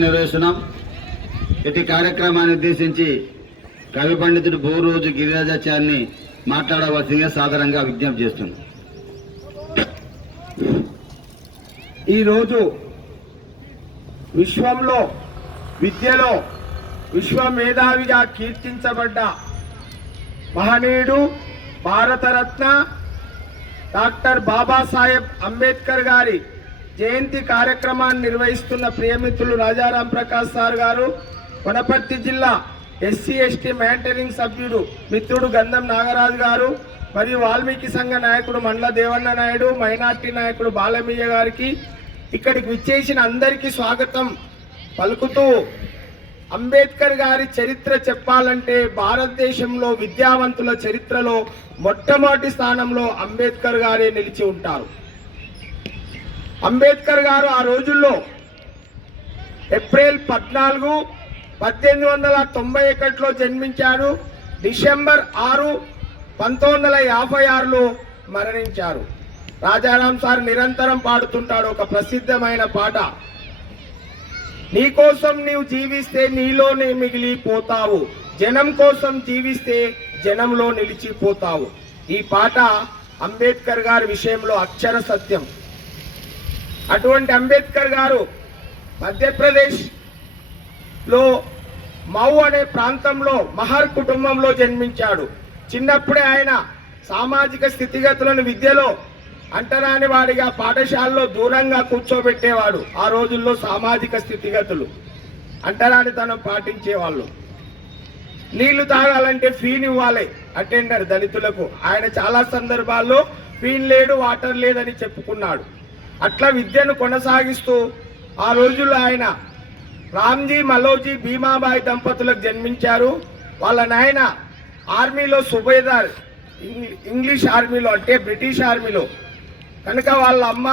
నిర్వహిస్తున్నాం. ఇటు కార్యక్రమాన్ని ఉద్దేశించి కవి పండితుడు బోరోజు గిరిరాజాచార్ని మాట్లాడవలసిందిగా సాధారణంగా విజ్ఞప్తి చేస్తున్నాం. ఈరోజు విశ్వంలో విద్యలో విశ్వమేధావిగా కీర్తించబడ్డ మహనీయుడు భారతరత్న డాక్టర్ బాబాసాహెబ్ అంబేద్కర్ గారి జయంతి కార్యక్రమాన్ని నిర్వహిస్తున్న ప్రియమిత్రులు రాజారాం ప్రకాష్ సార్ గారు, వనపర్తి జిల్లా ఎస్సీ ఎస్టీ మెయింటైనింగ్ సభ్యుడు మిత్రుడు గంధం నాగరాజు గారు మరియు వాల్మీకి సంఘ నాయకుడు మండల దేవన్న నాయుడు, మైనార్టీ నాయకుడు బాలమయ్య గారికి ఇక్కడికి విచ్చేసిన అందరికీ స్వాగతం పలుకుతూ, అంబేద్కర్ గారి చరిత్ర చెప్పాలంటే భారతదేశంలో విద్యావంతుల చరిత్రలో మొట్టమొదటి స్థానంలో అంబేద్కర్ గారే నిలిచి ఉంటారు. అంబేద్కర్ గారు ఆ రోజుల్లో ఏప్రిల్ 14, 1891లో జన్మించారు. డిసెంబర్ 6, 1956లో మరణించారు. రాజారాం సార్ నిరంతరం పాడుతుంటాడు ఒక ప్రసిద్ధమైన పాట, నీ కోసం నీవు జీవిస్తే నీలోనే మిగిలిపోతావు, జనం కోసం జీవిస్తే జనంలో నిలిచిపోతావు. ఈ పాట అంబేద్కర్ గారి విషయంలో అక్షర సత్యం. అటువంటి అంబేద్కర్ గారు మధ్యప్రదేశ్ లో మౌ అనే ప్రాంతంలో మహర్ కుటుంబంలో జన్మించాడు. చిన్నప్పుడే ఆయన సామాజిక స్థితిగతులను విద్యలో అంటరాని వాడిగా పాఠశాలలో దూరంగా కూర్చోబెట్టేవాడు. ఆ రోజుల్లో సామాజిక స్థితిగతులు అంటరానితనం పాటించేవాళ్ళు. నీళ్లు తాగాలంటే ఫీన్ ఇవ్వాలి అటెండర్ దళితులకు. ఆయన చాలా సందర్భాల్లో ఫీన్ లేడు, వాటర్ లేదని చెప్పుకున్నాడు. అట్లా విద్యను కొనసాగిస్తూ ఆ రోజుల్లో ఆయన రామ్జీ మలోజీ భీమాబాయి దంపతులకు జన్మించారు. వాళ్ళ నాయన ఆర్మీలో సుబేదార్, ఇంగ్లీష్ ఆర్మీలో అంటే బ్రిటిష్ ఆర్మీలో కనుక వాళ్ళ అమ్మ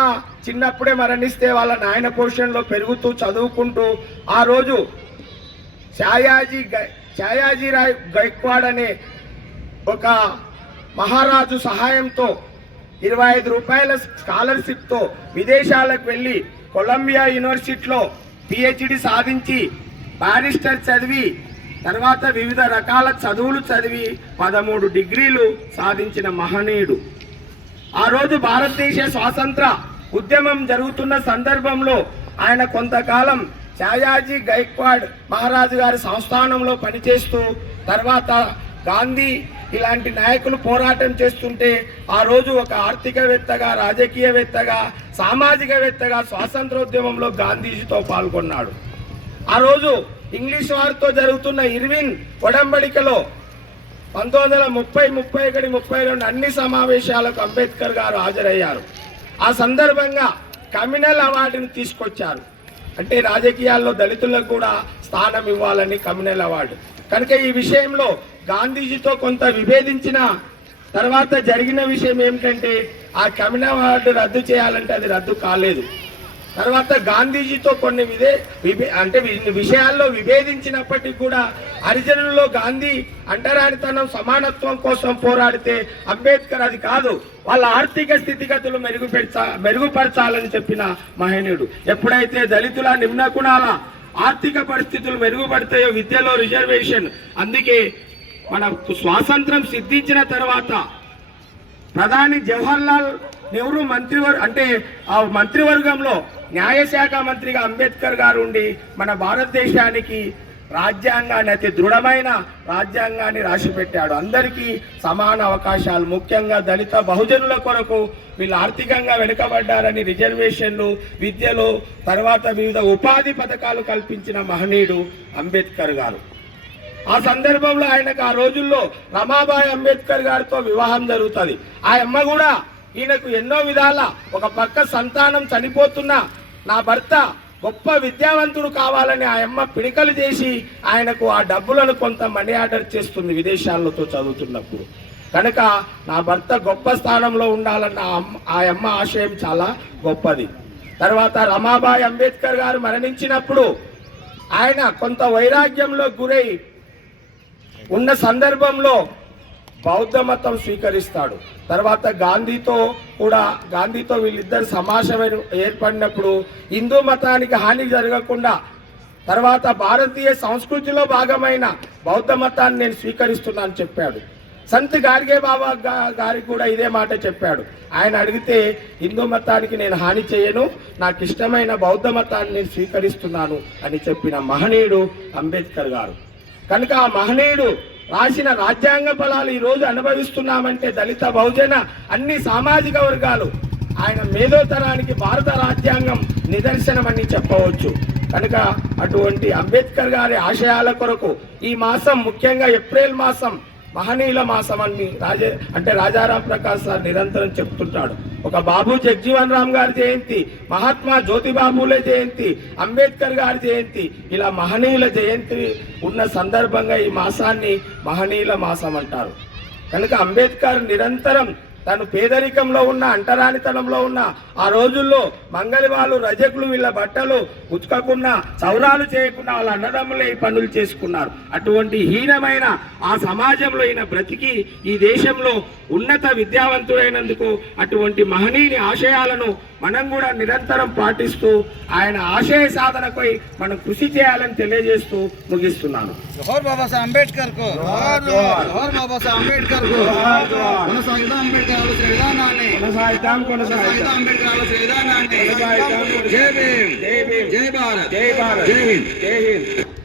చిన్నప్పుడే మరణిస్తే వాళ్ళ నాయన పోషణలో పెరుగుతూ చదువుకుంటూ ఆ రోజు ఛాయాజీరాయ్ గైక్వాడ్ అనే ఒక మహారాజు సహాయంతో 25 రూపాయల స్కాలర్షిప్తో విదేశాలకు వెళ్ళి కొలంబియా యూనివర్సిటీలో పిహెచ్డి సాధించి బారిస్టర్ చదివి తర్వాత వివిధ రకాల చదువులు చదివి 13 డిగ్రీలు సాధించిన మహనీయుడు. ఆ రోజు భారతదేశ స్వాతంత్ర ఉద్యమం జరుగుతున్న సందర్భంలో ఆయన కొంతకాలం ఛాయాజీ గైక్వాడ్ మహారాజు గారి సంస్థానంలో పనిచేస్తూ తర్వాత గాంధీ ఇలాంటి నాయకులు పోరాటం చేస్తుంటే ఆ రోజు ఒక ఆర్థికవేత్తగా, రాజకీయవేత్తగా, సామాజికవేత్తగా స్వాతంత్రోద్యమంలో గాంధీజీతో పాల్గొన్నాడు. ఆ రోజు ఇంగ్లీష్ వారితో జరుగుతున్న ఇర్విన్ ఒడంబడికలో 1930, 31, 32 అన్ని సమావేశాలకు అంబేద్కర్ గారు హాజరయ్యారు. ఆ సందర్భంగా కమ్యూనల్ అవార్డును తీసుకొచ్చారు. అంటే రాజకీయాల్లో దళితులకు కూడా స్థానం ఇవ్వాలని కమ్యూనల్ అవార్డు. కనుక ఈ విషయంలో గాంధీజీతో కొంత విభేదించిన తర్వాత జరిగిన విషయం ఏమిటంటే ఆ కమ్యూనల్ అవార్డు రద్దు చేయాలంటే అది రద్దు కాలేదు. తర్వాత గాంధీజీతో కొన్ని విషయాల్లో విభేదించినప్పటికీ కూడా హరిజనుల్లో గాంధీ అంటరానితనం సమానత్వం కోసం పోరాడితే అంబేద్కర్ అది కాదు, వాళ్ళ ఆర్థిక స్థితిగతులు మెరుగుపరచాలని చెప్పిన మహనీయుడు. ఎప్పుడైతే దళితుల నిమ్న కులాల ఆర్థిక పరిస్థితులు మెరుగుపడతాయో విద్యలో రిజర్వేషన్, అందుకే మన స్వాతంత్రం సిద్ధించిన తర్వాత ప్రధాని జవహర్లాల్ నెహ్రూ మంత్రివర్గంలో న్యాయశాఖ మంత్రిగా అంబేద్కర్ గారు ఉండి మన భారతదేశానికి రాజ్యాంగాన్ని, అతి దృఢమైన రాజ్యాంగాన్ని రాసిపెట్టాడు. అందరికీ సమాన అవకాశాలు, ముఖ్యంగా దళిత బహుజనుల కొరకు వీళ్ళు ఆర్థికంగా వెనుకబడ్డారని రిజర్వేషన్లు, విద్యలో తర్వాత వివిధ ఉపాధి పథకాలు కల్పించిన మహనీయుడు అంబేద్కర్ గారు. ఆ సందర్భంలో ఆయనకు ఆ రోజుల్లో రమాబాయి అంబేద్కర్ గారితో వివాహం జరుగుతుంది. ఆ అమ్మ కూడా ఈయనకు ఎన్నో విధాల, ఒక పక్క సంతానం చనిపోతున్నా నా భర్త గొప్ప విద్యావంతుడు కావాలని ఆ అమ్మ పిడికలు చేసి ఆయనకు ఆ డబ్బులను కొంత మనీ ఆర్డర్ చేస్తుంది విదేశాలతో చదువుతున్నప్పుడు. కనుక నా భర్త గొప్ప స్థానంలో ఉండాలన్న ఆ అమ్మ ఆశయం చాలా గొప్పది. తర్వాత రమాబాయి అంబేద్కర్ గారు మరణించినప్పుడు ఆయన కొంత వైరాగ్యంలో గురై ఉన్న సందర్భంలో బౌద్ధ మతం స్వీకరిస్తాడు. తర్వాత గాంధీతో వీళ్ళిద్దరు సమావేశం ఏర్పడినప్పుడు హిందూ మతానికి హాని జరగకుండా తర్వాత భారతీయ సంస్కృతిలో భాగమైన బౌద్ధ మతాన్ని నేను స్వీకరిస్తున్నాను చెప్పాడు. సంత్ గార్గే బాబా గారికి కూడా ఇదే మాట చెప్పాడు. ఆయన అడిగితే హిందూ మతానికి నేను హాని చేయను, నాకు ఇష్టమైన బౌద్ధ మతాన్ని నేను స్వీకరిస్తున్నాను అని చెప్పిన మహనీయుడు అంబేద్కర్ గారు. కనుక ఆ మహనీయుడు రాసిన రాజ్యాంగ ఫలాలు ఈరోజు అనుభవిస్తున్నామంటే దళిత బహుజన అన్ని సామాజిక వర్గాలు ఆయన మేధోతరానికి భారత రాజ్యాంగం నిదర్శనమని చెప్పవచ్చు. కనుక అటువంటి అంబేద్కర్ గారి ఆశయాల కొరకు ఈ మాసం, ముఖ్యంగా ఏప్రిల్ మాసం మహనీయుల మాసం అని రాజారాం ప్రకాష్ సార్ నిరంతరం చెప్తుంటాడు. ఒక బాబు జగ్జీవన్ రామ్ గారి జయంతి, మహాత్మా జ్యోతిబాబులే జయంతి, అంబేద్కర్ గారి జయంతి, ఇలా మహనీయుల జయంతి ఉన్న సందర్భంగా ఈ మాసాన్ని మహనీయుల మాసం అంటారు. కనుక అంబేద్కర్ నిరంతరం తను పేదరికంలో ఉన్న, అంటరానితనంలో ఉన్న ఆ రోజుల్లో మంగళవాళ్ళు, రజకులు వీళ్ళ బట్టలు ఉతకకుండా, చౌరాలు చేయకుండా వాళ్ళ అన్నదమ్ములే ఈ పనులు చేసుకున్నారు. అటువంటి హీనమైన ఆ సమాజంలో ఈయన బ్రతికి ఈ దేశంలో ఉన్నత విద్యావంతుడైనందుకు అటువంటి మహనీయుని ఆశయాలను మనం కూడా నిరంతరం పాటిస్తూ ఆయన ఆశయ సాధనపై మనం కృషి చేయాలని తెలియజేస్తూ ముగిస్తున్నాను. జోహార్ బాబాసాహెబ్ అంబేద్కర్ కు, జోహార్ బాబాసాహెబ్ అంబేద్కర్ కు. కొనసాగిద్దాం అంబేద్కర్ ఆలోచన విధానాన్ని, కొనసాగిద్దాం అంబేద్కర్ ఆలోచన విధానాన్ని. జై భీమ్, జై భీమ్, జై భారత్, జై భారత్, జై హింద్, జై హింద్.